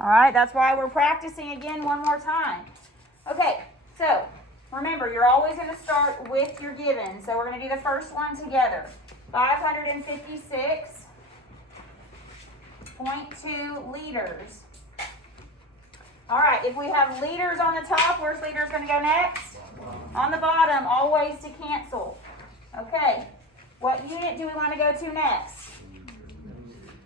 All right, that's why we're practicing again one more time. Okay, so remember, you're always going to start with your given. So we're going to do the first one together. 556.2 liters. All right, if we have liters on the top, where's liters going to go next? On the bottom, always to cancel. Okay, what unit do we want to go to next?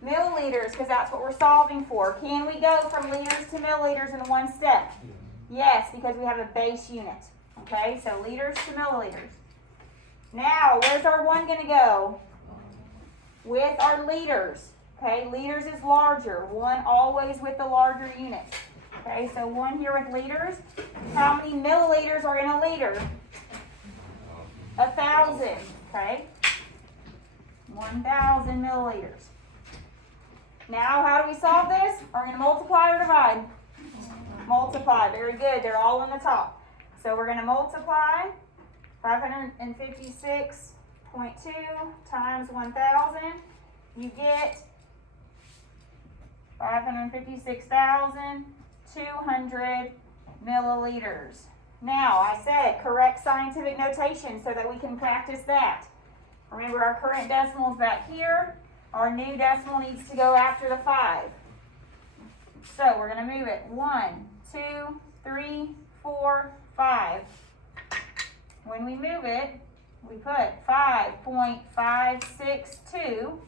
Milliliters, because that's what we're solving for. Can we go from liters to milliliters in one step? Yes, because we have a base unit. Okay, so liters to milliliters. Now, where's our 1 going to go? With our liters. Okay, liters is larger. 1 always with the larger unit. Okay, so 1 here with liters. How many milliliters are in a liter? 1,000. Okay, 1,000 milliliters. Now, how do we solve this? Are we going to multiply or divide? Multiply. Very good. They're all on the top. So we're going to multiply 556.2 times 1,000. You get 556,200 milliliters. Now, I said correct scientific notation so that we can practice that. Remember, our current decimal is back here. Our new decimal needs to go after the 5. So we're going to move it 1, 2, 3, 4, 5. When we move it, we put 5.562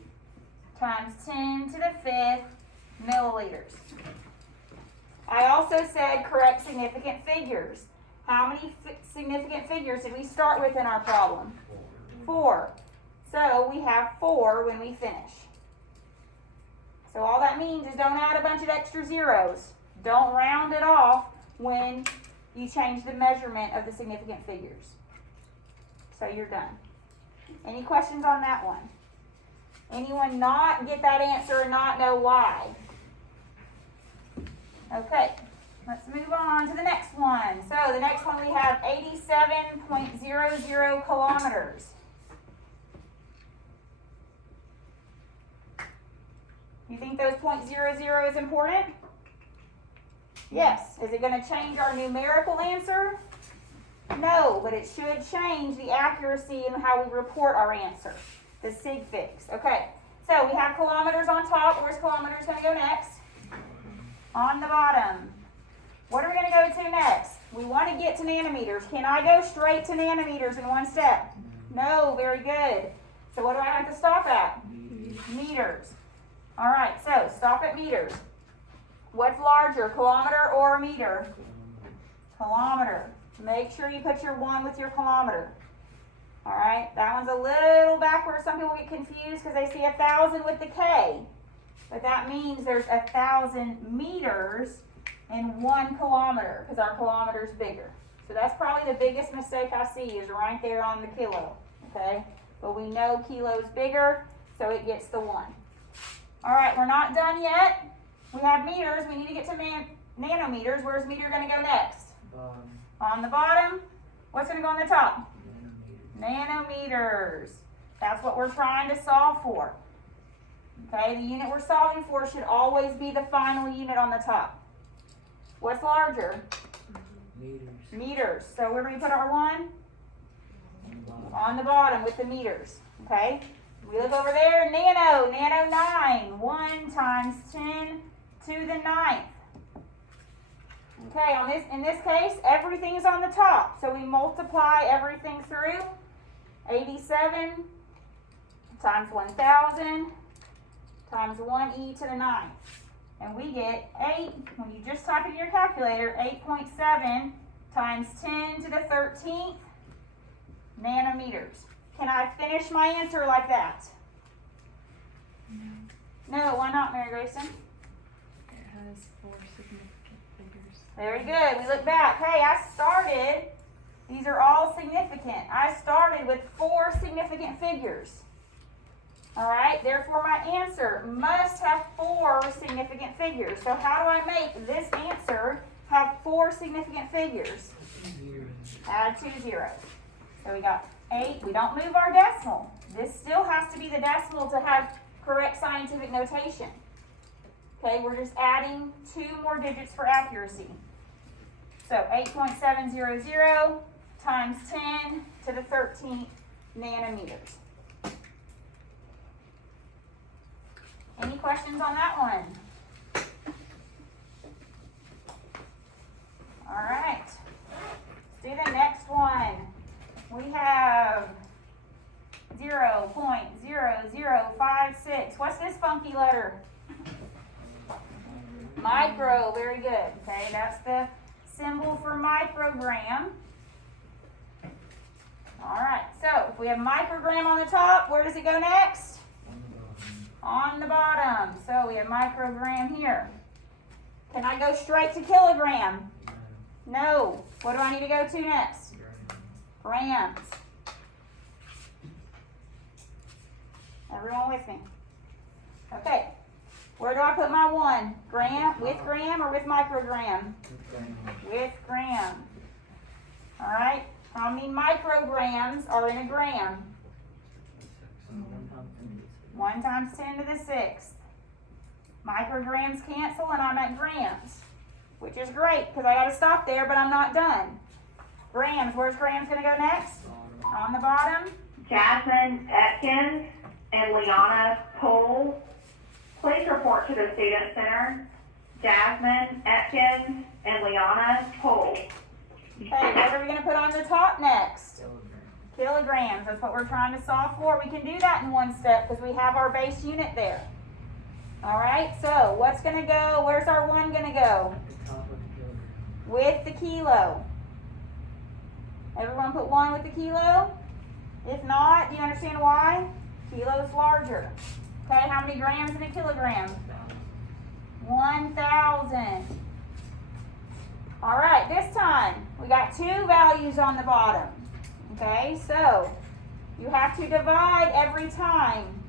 times 10 to the 5th milliliters. I also said correct significant figures. How many significant figures did we start with in our problem? 4. So we have 4 when we finish. So all that means is don't add a bunch of extra zeros. Don't round it off when you change the measurement of the significant figures. So you're done. Any questions on that one? Anyone not get that answer and not know why? Okay, let's move on to the next one. So the next one we have 87.00 kilometers. You think those 0.00 is important? Yes. Is it going to change our numerical answer? No, but it should change the accuracy in how we report our answer, the sig figs. Okay, so we have kilometers on top. Where's kilometers going to go next? On the bottom. What are we going to go to next? We want to get to nanometers. Can I go straight to nanometers in one step? No, very good. So what do I have to stop at? Meters. All right, so stop at meters. What's larger, kilometer or meter? Kilometer. Make sure you put your 1 with your kilometer. All right, that one's a little backwards. Some people get confused because they see 1,000 with the K. But that means there's 1,000 meters in 1 kilometer because our kilometer is bigger. So that's probably the biggest mistake I see is right there on the kilo. Okay, but we know kilo is bigger, so it gets the 1. All right, we're not done yet. We have meters. We need to get to nanometers. Where's meter going to go next? Bottom. On the bottom. What's going to go on the top? Nanometers. Nanometers. That's what we're trying to solve for. Okay, the unit we're solving for should always be the final unit on the top. What's larger? Meters. Meters. So where do we put our 1? On the bottom with the meters. Okay. We look over there, nano 9, 1 times 10 to the 9th. Okay, in this case, everything is on the top. So we multiply everything through. 87 times 1,000 times 1e to the 9th. And we get 8, when you just type in your calculator, 8.7 times 10 to the 13th nanometers. Can I finish my answer like that? No, why not, Mary Grayson? It has 4 significant figures. Very good. We look back. Hey, I started, these are all significant. I started with 4 significant figures. All right, therefore my answer must have 4 significant figures. So how do I make this answer have 4 significant figures? Add 2 zeros. So we got 8. We don't move our decimal. This still has to be the decimal to have correct scientific notation. Okay, we're just adding 2 more digits for accuracy. So 8.700 times 10 to the 13th nanometers. Any questions on that one? All right, let's do the next one. We have 0.0056. What's this funky letter? Micro, very good. Okay, that's the symbol for microgram. All right, so if we have microgram on the top, where does it go next? On the bottom. So we have microgram here. Can I go straight to kilogram? No. What do I need to go to next? Grams. Everyone with me? Okay. Where do I put my 1? Gram, with gram or with microgram? With gram. All right. How many micrograms are in a gram? 1 times 10 to the 6th. Micrograms cancel and I'm at grams, which is great because I got to stop there, but I'm not done. Grams, where's grams going to go next? On the bottom. Jasmine Atkins and Liana Cole, please report to the Student Center. Jasmine Atkins and Liana Cole. Okay, what are we going to put on the top next? Kilograms. That's what we're trying to solve for. We can do that in one step because we have our base unit there. All right, so what's going to go? Where's our 1 going to go? With the kilo. Everyone put 1 with the kilo? If not, do you understand why? Kilo's larger. Okay, how many grams in a kilogram? 1,000. All right, this time we got 2 values on the bottom. Okay, so you have to divide every time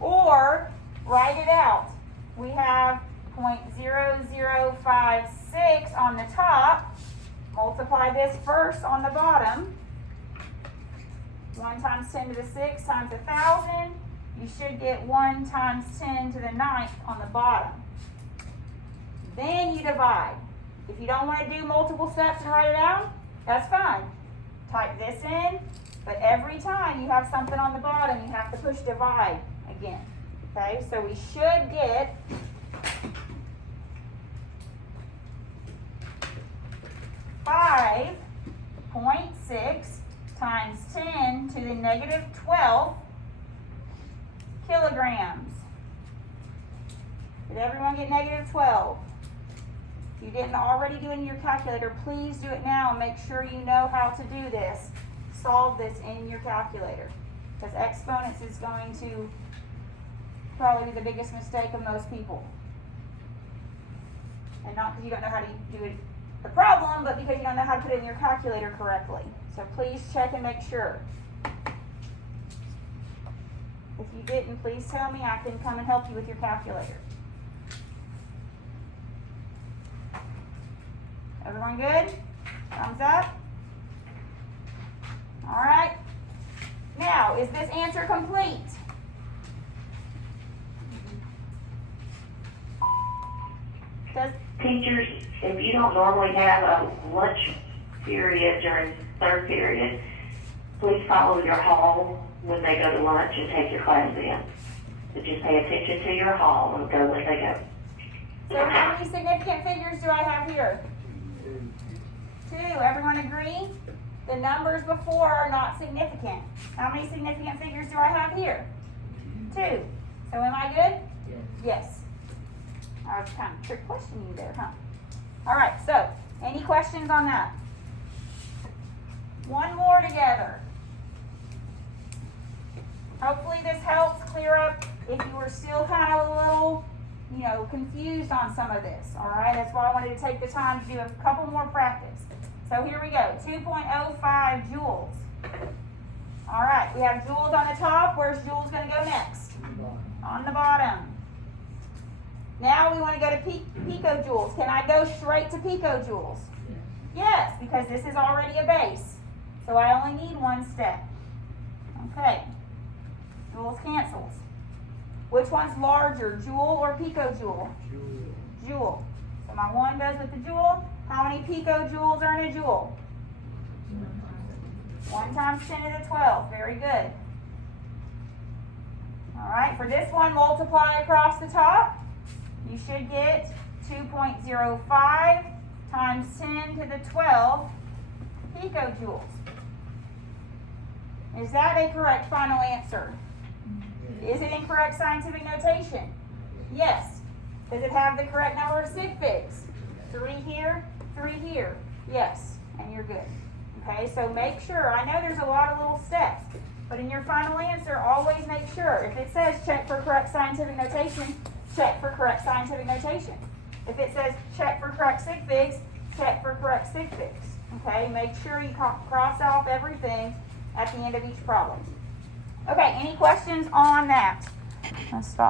or write it out. We have 0.0056 on the top. Multiply this first on the bottom. 1 times 10 to the 6 times 1,000. You should get 1 times 10 to the 9th on the bottom. Then you divide. If you don't want to do multiple steps and write it out, that's fine. Type this in, but every time you have something on the bottom, you have to push divide again. Okay, so we should get 5.6 times 10 to the negative 12 kilograms. Did everyone get negative 12? If you didn't already do it in your calculator, please do it now and make sure you know how to do this. Solve this in your calculator, because exponents is going to probably be the biggest mistake of most people. And not because you don't know how to do it, the problem, but because you don't know how to put it in your calculator correctly. So please check and make sure. If you didn't, please tell me. I can come and help you with your calculator. Everyone good? Thumbs up? All right. Now, is this answer complete? Does Teachers, if you don't normally have a lunch period during 3rd period, please follow your hall when they go to lunch and take your class in. So just pay attention to your hall and go when they go. So how many significant figures do I have here? 2. Everyone agree? The numbers before are not significant. How many significant figures do I have here? 2. So am I good? Yes. I was kind of trick questioning you there, huh? All right, so any questions on that? One more together. Hopefully this helps clear up if you were still kind of a little, confused on some of this, all right? That's why I wanted to take the time to do a couple more practice. So here we go, 2.05 joules. All right, we have joules on the top. Where's joules going to go next? On the bottom. Now we want to go to picojoules. Can I go straight to picojoules? Yes, because this is already a base. So I only need 1 step. Okay. Joules cancels. Which one's larger, joule or picojoule? Joule. Joule. So my 1 goes with the joule. How many picojoules are in a joule? 1 times 10 to the 12. Very good. Alright, for this one, multiply across the top. You should get 2.05 times 10 to the 12 picojoules. Is that a correct final answer? Is it in correct scientific notation? Yes. Does it have the correct number of sig figs? 3 here, 3 here. Yes, and you're good. Okay, so make sure, I know there's a lot of little steps, but in your final answer, always make sure. If it says check for correct scientific notation, check for correct scientific notation. If it says check for correct sig figs, check for correct sig figs. Okay, make sure you cross off everything at the end of each problem. Okay, any questions on that? Let's stop.